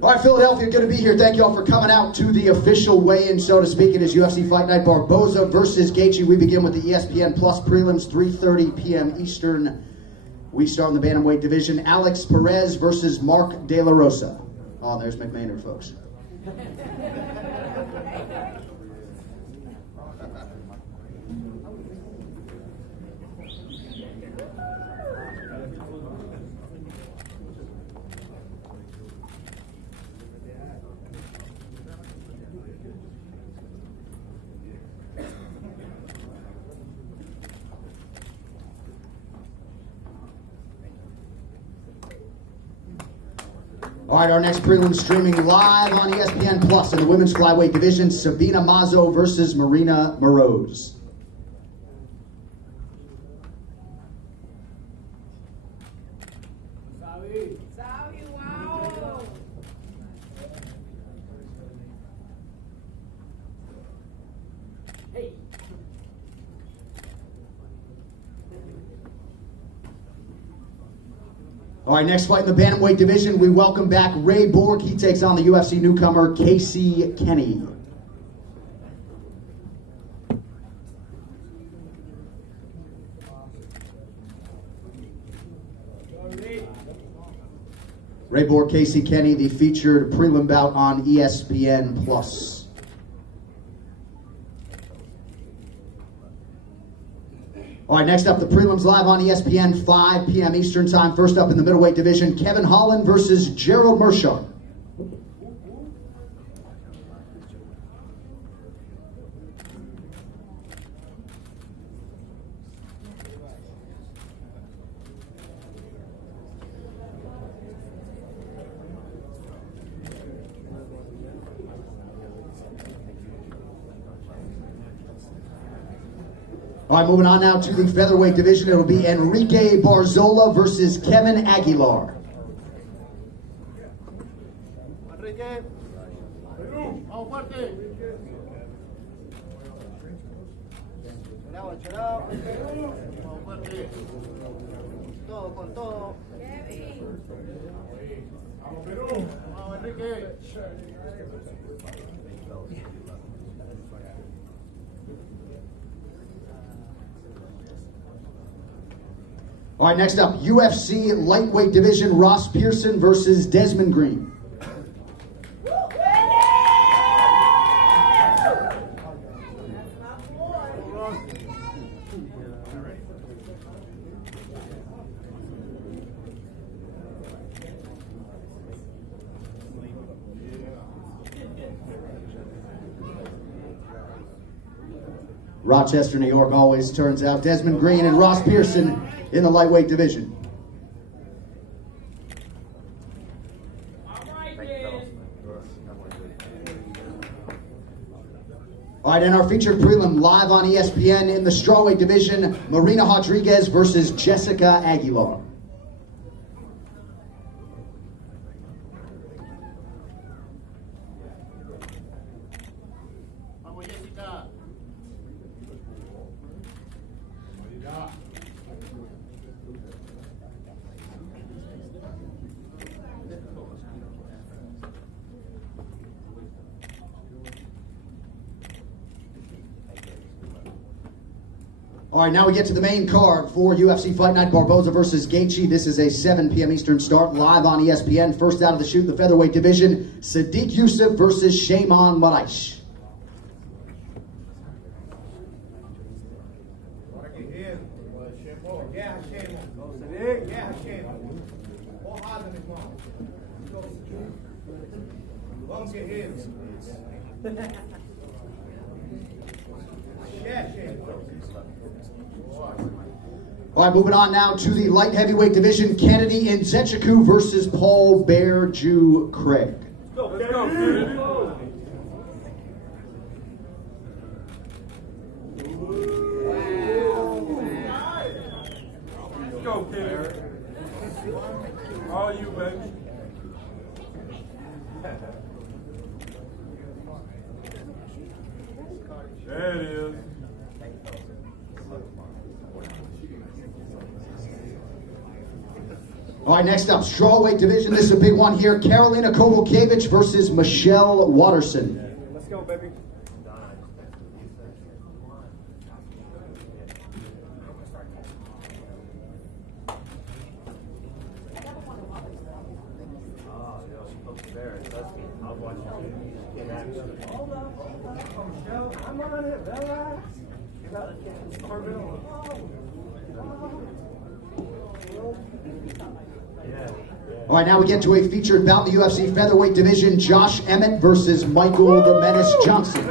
All right, Philadelphia, good to be here. Thank you all for coming out to the official weigh-in, so to speak. It is UFC Fight Night, Barboza versus Gaethje. We begin with the ESPN Plus prelims, 3:30 p.m. Eastern. We start in the bantamweight division. Alex Perez versus Mark De La Rosa. Oh, there's McMahon, folks. All right, our next prelim streaming live on ESPN Plus in the women's flyweight division, Sabina Mazo versus Marina Moroz. All right, next fight in the bantamweight division, we welcome back Ray Borg. He takes on the UFC newcomer, Casey Kenny. Ray Borg, Casey Kenny, the featured prelim bout on ESPN Plus. All right, next up, the prelims live on ESPN, 5 p.m. Eastern Time. First up in the middleweight division, Kevin Holland versus Gerald Meerschaert. All right, moving on now to the featherweight division. It'll be Enrique Barzola versus Kevin Aguilar. Enrique. Todo con todo. Vamos Perú. Vamos Enrique. All right, next up, UFC lightweight division, Ross Pearson versus Desmond Greene. Rochester, New York always turns out. Desmond Greene and Ross Pearson in the lightweight division. All right, and our featured prelim live on ESPN in the strawweight division, Marina Rodriguez versus Jessica Aguilar. All right, now we get to the main card for UFC Fight Night, Barboza versus Gaethje. This is a 7 p.m. Eastern start, live on ESPN. First out of the chute in the featherweight division, Sadiq Youssef versus Shayman Moraes. All right, moving on now to the light heavyweight division, Kennedy Nzechukwu versus Paul Bear Jew Craig. Let's go, Kennedy. Let's go, Kennedy. All you, baby. There it is. All right, next up, strawweight division. This is a big one here. Karolina Kowalkiewicz versus Michelle Waterson. Let's go, baby. I'm on it, Bella. All right, now we get to a featured bout in the UFC featherweight division. Josh Emmett versus Michael the Menace Johnson.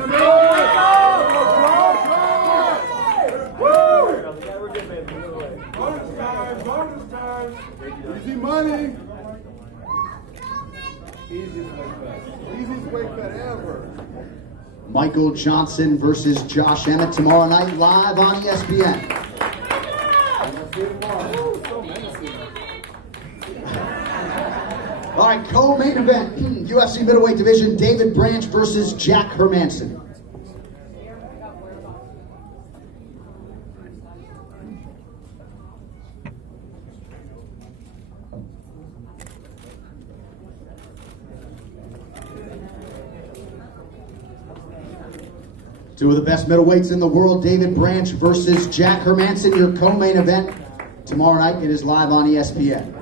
Easy money. Easiest weight cut ever. Michael Johnson versus Josh Emmett tomorrow night live on ESPN. All right, co-main event, UFC middleweight division, David Branch versus Jack Hermanson. Two of the best middleweights in the world, David Branch versus Jack Hermanson, your co-main event tomorrow night. It is live on ESPN.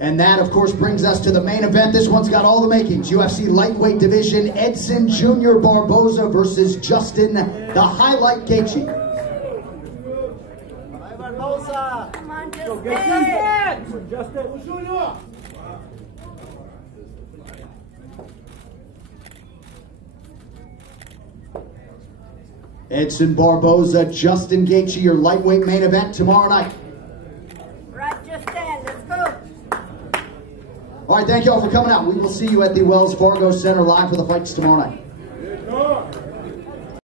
And that, of course, brings us to the main event. This one's got all the makings. UFC lightweight division, Edson Jr. Barboza versus Justin the Highlight Gaethje. Barboza! Come on, Justin! Justin, Junior! Edson Barboza, Justin Gaethje, your lightweight main event tomorrow night. Right, Justin, let's go! All right, thank you all for coming out. We will see you at the Wells Fargo Center live for the fights tomorrow night.